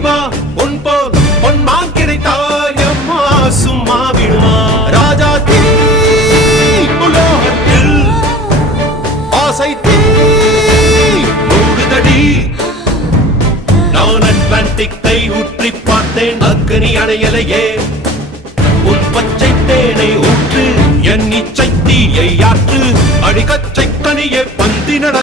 தெரியுமா உன் போல் பொன்மான் கிடைத்தாயம்மா சும்மா விடுமா ராஜா தீ உலோகத்தில் ஆசை தீ மூடுதடி நான் அட்லாண்டிக்கை ஊற்றி பார்த்தேன் அக்னி அணையலையே உன் பச்சை தேனை ஊற்று என் இச்சை தீயை ஆற்று அடிகச்சை கனியே பந்தினட